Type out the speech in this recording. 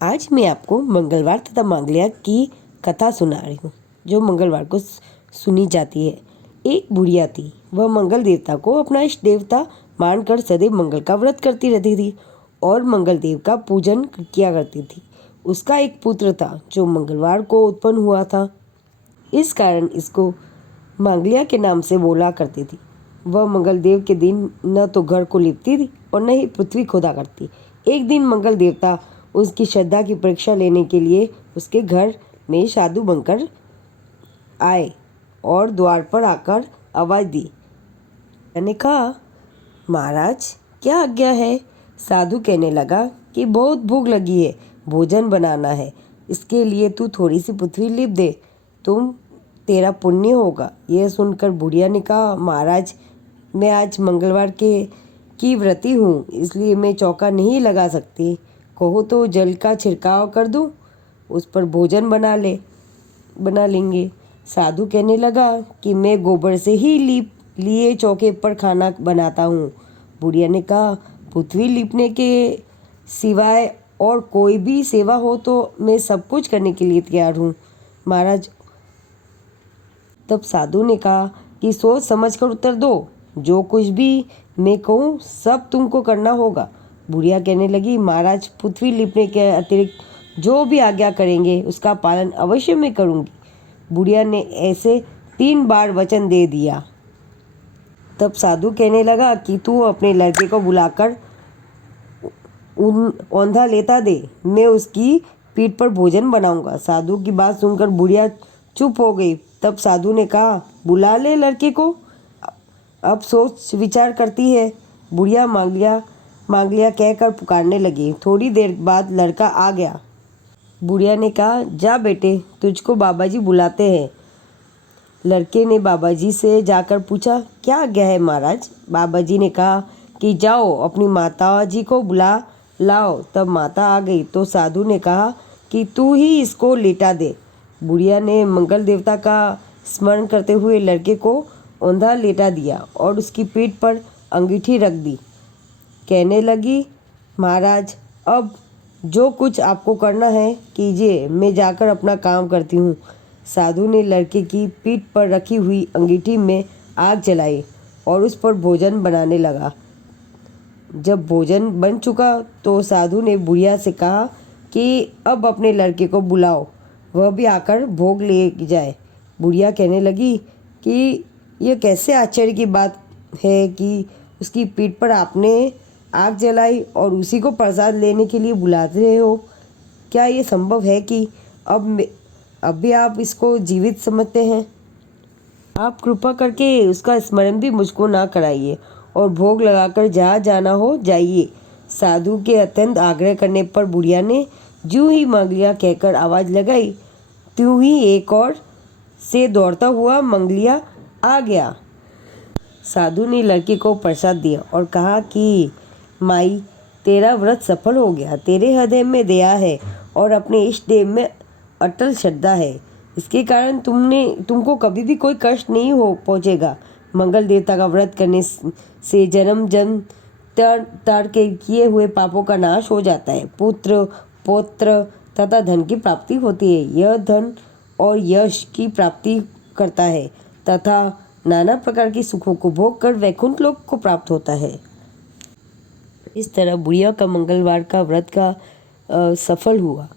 आज मैं आपको मंगलवार तथा मांगलिया की कथा सुना रही हूँ, जो मंगलवार को सुनी जाती है। एक बुढ़िया थी। वह मंगल देवता को अपना इष्ट देवता मानकर सदैव मंगल का व्रत करती रहती थी और मंगल देव का पूजन किया करती थी। उसका एक पुत्र था जो मंगलवार को उत्पन्न हुआ था। इस कारण इसको मांगलिया के नाम से बोला करती थी। वह मंगल देव के दिन न तो घर को लिपती थी और न ही पृथ्वी खोदा करती। एक दिन मंगल देवता उसकी श्रद्धा की परीक्षा लेने के लिए उसके घर में साधु बनकर आए और द्वार पर आकर आवाज़ दी। मैंने कहा, महाराज क्या आज्ञा है? साधु कहने लगा कि बहुत भूख लगी है, भोजन बनाना है, इसके लिए तू थोड़ी सी पृथ्वी लिप दे, तेरा पुण्य होगा। यह सुनकर बुढ़िया ने कहा, महाराज मैं आज मंगलवार की व्रती हूँ, इसलिए मैं चौका नहीं लगा सकती। कहो तो जल का छिड़काव कर दूँ, उस पर भोजन बना लेंगे। साधु कहने लगा कि मैं गोबर से ही लिए चौके पर खाना बनाता हूँ। बुढ़िया ने कहा, पृथ्वी लीपने के सिवाय और कोई भी सेवा हो तो मैं सब कुछ करने के लिए तैयार हूँ महाराज। तब साधु ने कहा कि सोच समझ कर उत्तर दो, जो कुछ भी मैं कहूँ सब तुमको करना होगा। बुढ़िया कहने लगी, महाराज पृथ्वी लिपने के अतिरिक्त जो भी आज्ञा करेंगे उसका पालन अवश्य मैं करूँगी। बुढ़िया ने ऐसे 3 बार वचन दे दिया। तब साधु कहने लगा कि तू अपने लड़के को बुलाकर औंधा लेता दे, मैं उसकी पीठ पर भोजन बनाऊंगा। साधु की बात सुनकर बुढ़िया चुप हो गई। तब साधु ने कहा, बुला ले लड़के को, अब सोच विचार करती है। बुढ़िया मांगलिया कहकर पुकारने लगी। थोड़ी देर बाद लड़का आ गया। बुढ़िया ने कहा, जा बेटे, तुझको बाबाजी बुलाते हैं। लड़के ने बाबाजी से जाकर पूछा, क्या आज्ञा है महाराज? बाबाजी ने कहा कि जाओ अपनी माता जी को बुला लाओ। तब माता आ गई तो साधु ने कहा कि तू ही इसको लेटा दे। बुढ़िया ने मंगल देवता का स्मरण करते हुए लड़के को औंधा लेटा दिया और उसकी पीठ पर अंगीठी रख दी। कहने लगी, महाराज अब जो कुछ आपको करना है कीजिए, मैं जाकर अपना काम करती हूँ। साधु ने लड़के की पीठ पर रखी हुई अंगीठी में आग जलाई और उस पर भोजन बनाने लगा। जब भोजन बन चुका तो साधु ने बुढ़िया से कहा कि अब अपने लड़के को बुलाओ, वह भी आकर भोग ले जाए। बुढ़िया कहने लगी कि यह कैसे आश्चर्य की बात है कि उसकी पीठ पर आपने आग जलाई और उसी को प्रसाद लेने के लिए बुलाते रहे हो। क्या ये संभव है कि अब भी आप इसको जीवित समझते हैं? आप कृपा करके उसका स्मरण भी मुझको ना कराइए और भोग लगाकर जहाँ जाना हो जाइए। साधु के अत्यंत आग्रह करने पर बुढ़िया ने जूं ही मांगलिया कहकर आवाज़ लगाई, त्यों ही एक और से दौड़ता हुआ मंगलिया आ गया। साधु ने लड़के को प्रसाद दिया और कहा कि माई, तेरा व्रत सफल हो गया। तेरे हृदय में दया है और अपने इष्ट देव में अटल श्रद्धा है, इसके कारण तुमको कभी भी कोई कष्ट नहीं हो पहुँचेगा। मंगल देवता का व्रत करने से जन्म तर के किए हुए पापों का नाश हो जाता है। पुत्र पौत्र तथा धन की प्राप्ति होती है। यह धन और यश की प्राप्ति करता है तथा नाना प्रकार के सुखों को भोग कर वैकुंठ लोक को प्राप्त होता है। इस तरह बुढ़िया का मंगलवार का व्रत का सफल हुआ।